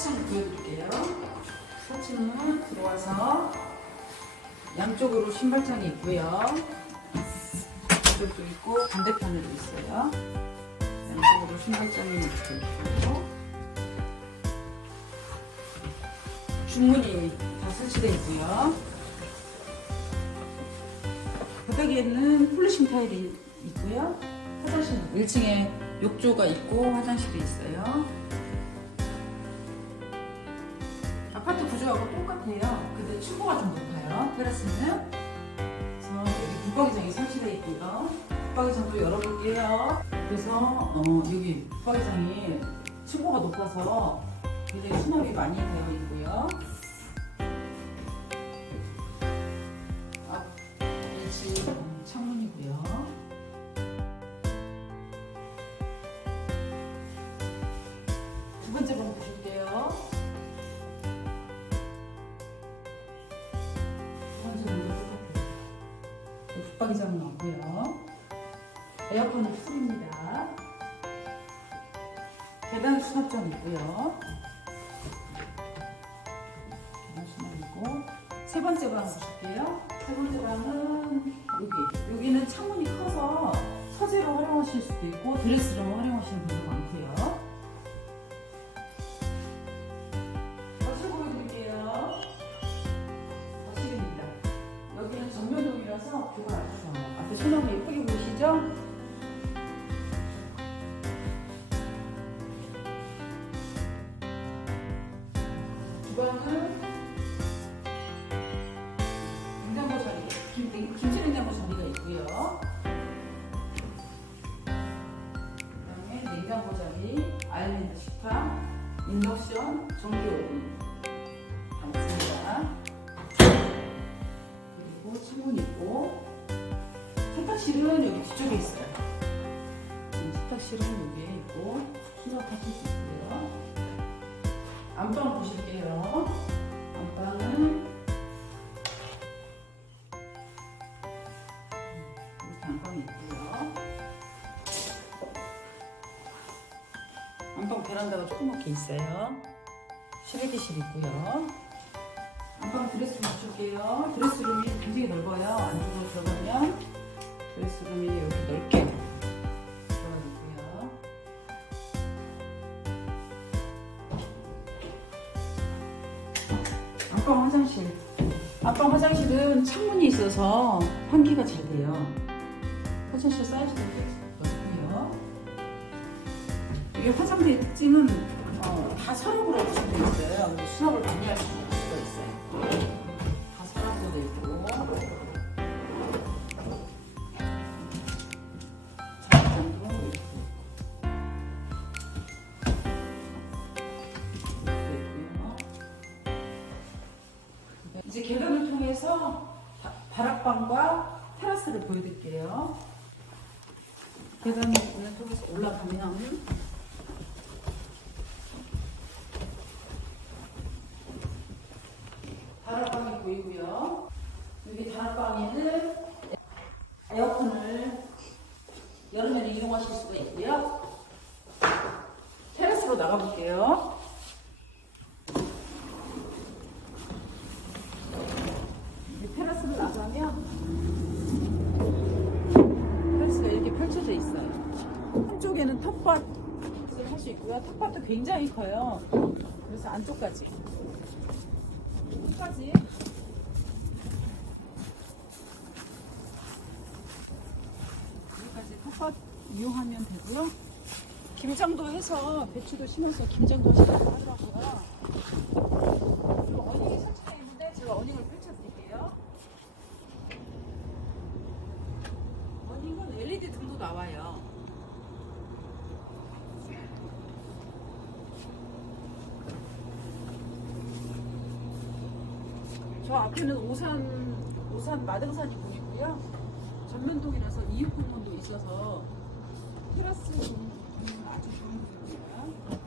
4층 보여드릴게요. 4층은 들어와서 양쪽으로 신발장이 있고요. 이쪽도 있고 반대편에도 있어요. 양쪽으로 신발장이 이렇게 있고 중문이 다 설치되어 있고요. 바닥에는 폴리싱 타일이 있고요. 화장실 1층에 욕조가 있고 화장실이 있어요. 구조하고 똑같아요. 근데 층고가 좀 높아요. 테라스는. 그래서 여기 붙박이장이 설치되어 있고요. 붙박이장도 열어볼게요. 그래서 어, 여기 붙박이장이 층고가 높아서 굉장히 수납이 많이 되어 있고요. 앞 1층 창문이고요. 두 번째 방 보실 붙박이장은 없고요. 에어컨은 풀입니다. 계단 수납장 있고요. 계단 수납 있고 세 번째 방 보실게요. 세 번째 방은 여기 여기는 창문이 커서 서재로 활용하실 수도 있고 드레스로 활용하시는 분도 많고요. 전면동이라서 뷰가 아주 좋아요. 앞에 소나무 예쁘게 보이시죠? 주방은 냉장고 자리, 김, 냉- 김치 냉장고 자리가 있고요. 그다음에 냉장고 자리, 아일랜드 식탁, 인덕션, 전기 오븐 세탁실은 여기 뒤쪽에 있어요. 음, 세탁실은 여기에 있고 수납하실 수 있고요. 안방 보실게요. 안방은 이렇게 안방이 있고요. 안방 베란다가 조그맣게 있어요. 실외기실 있고요. 안방 드레스룸 보실게요. 드레스룸이 굉장히 넓어요. 안쪽으로 들어가면 드레스룸이 이렇게 넓게 들어가 있고요. 안방 화장실. 안방 화장실은 창문이 있어서 환기가 잘 돼요. 화장실 사이즈도 꽤 넓고요. 이게 화장대의 특징은 어, 다 서랍으로 구성되어 있어요. 수납을 많이 할 수가 있어요. 이제 계단을 통해서 바- 바락방과 테라스를 보여드릴게요. 계단을 통해서 올라가면 다락방이 보이고요. 여기 다락방에는 에어컨을 여름에는 이용하실 수가 있고요. 테라스로 나가볼게요. 이 테라스로 나가면 테라스가 이렇게 펼쳐져 있어요. 한쪽에는 텃밭을 할 수 있고요. 텃밭도 굉장히 커요. 그래서 안쪽까지. 끝까지. 여기까지 텃밭 이용하면 되고요. 김장도 해서 배추도 심어서 김장도 하더라고요. 그리고 어닝이 설치되어 있는데 제가 어닝을 펼쳐드릴게요. 어닝은 LED 등도 나와요. 저 앞에는 오산 오산 마등산이 보이고요. 전면동이라서 이육 공원도 있어서 테라스 보는 아주 좋은 구역입니다.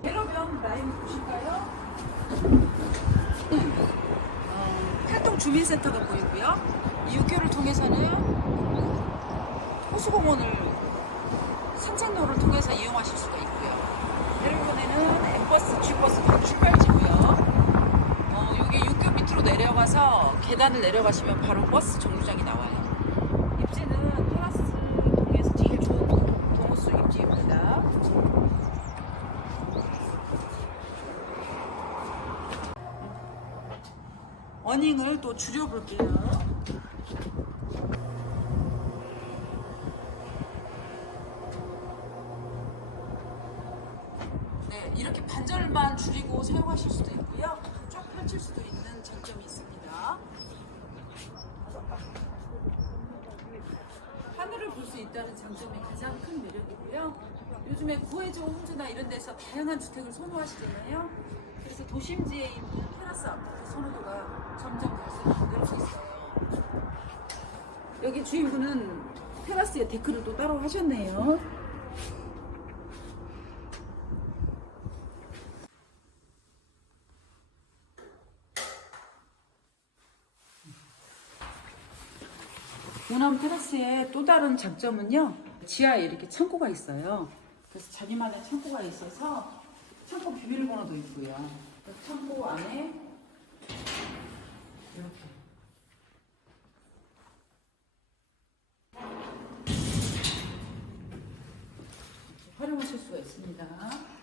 대로변 라인 보실까요? 어, 팔동 주민센터가 보이고요. 이 육교를 통해서는 호수공원을 산책로를 통해서 이용하실 수가 있고요. 내려오면은 엠버스, G버스 출발지고요. 어, 여기 육교 밑으로 내려가서 계단을 내려가시면 바로 버스 정류장이 나와요. 입지는 테라스 동에서 제일 좋은 동호수 입지입니다. 어닝을 또 줄여볼게요. 네, 이렇게 반절만 줄이고 사용하실 수도 있고요. 쭉 펼칠 수도 있는 장점이 있습니다. 하늘을 볼 수 있다는 장점이 가장 큰 매력이고요. 요즘에 구해조 홍주나 이런 데서 다양한 주택을 선호하시잖아요. 그래서 도심지에 있는 테라스 아파트 선호도가 점점 갈수록 늘고 있어요. 여기 주인분은 테라스에 데크를 또 따로 하셨네요. 우남 테라스의 또 다른 장점은요. 지하에 이렇게 창고가 있어요. 그래서 자기만의 창고가 있어서 창고 비밀번호도 있고요. 창고 안에 이렇게 활용하실 수가 있습니다.